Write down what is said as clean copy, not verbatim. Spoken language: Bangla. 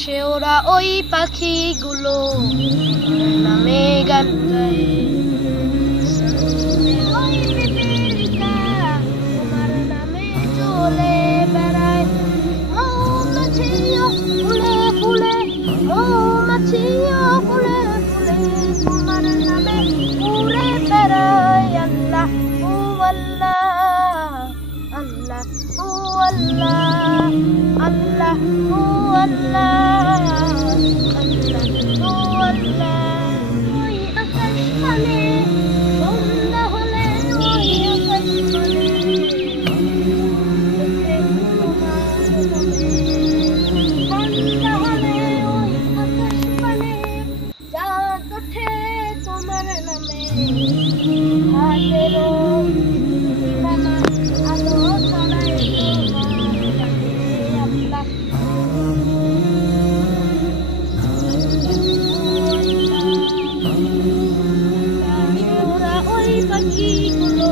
সে ওরা ওই পাখিগুলো নামে গান গায়, ওই পিপীলিকা তোমার নামে চলে বেড়ায়। মৌমাছিও ফুলে ফুলে, মৌমাছিও ফুলে ফুলে তোমার নামে উড়ে বেড়ায়। আল্লাহ ও আল্লাহ, আল্লাহ ও আল্লাহ, আল্লাহ ও আল্লাহ, আল্লাহ ও আল্লাহ। ওই আকাশ পানে সন্ধ্যা হলে, ওই আকাশ পানে ওঠে তোমার নামে। সন্ধ্যা হলে ওই আকাশ পানে চাঁদ ওঠে তোমার নামে। ঘাটেরও ঠিকানা আলো ছড়ায় তোমার নামে। আল্লাহ ওরা ওই পাখিগুলো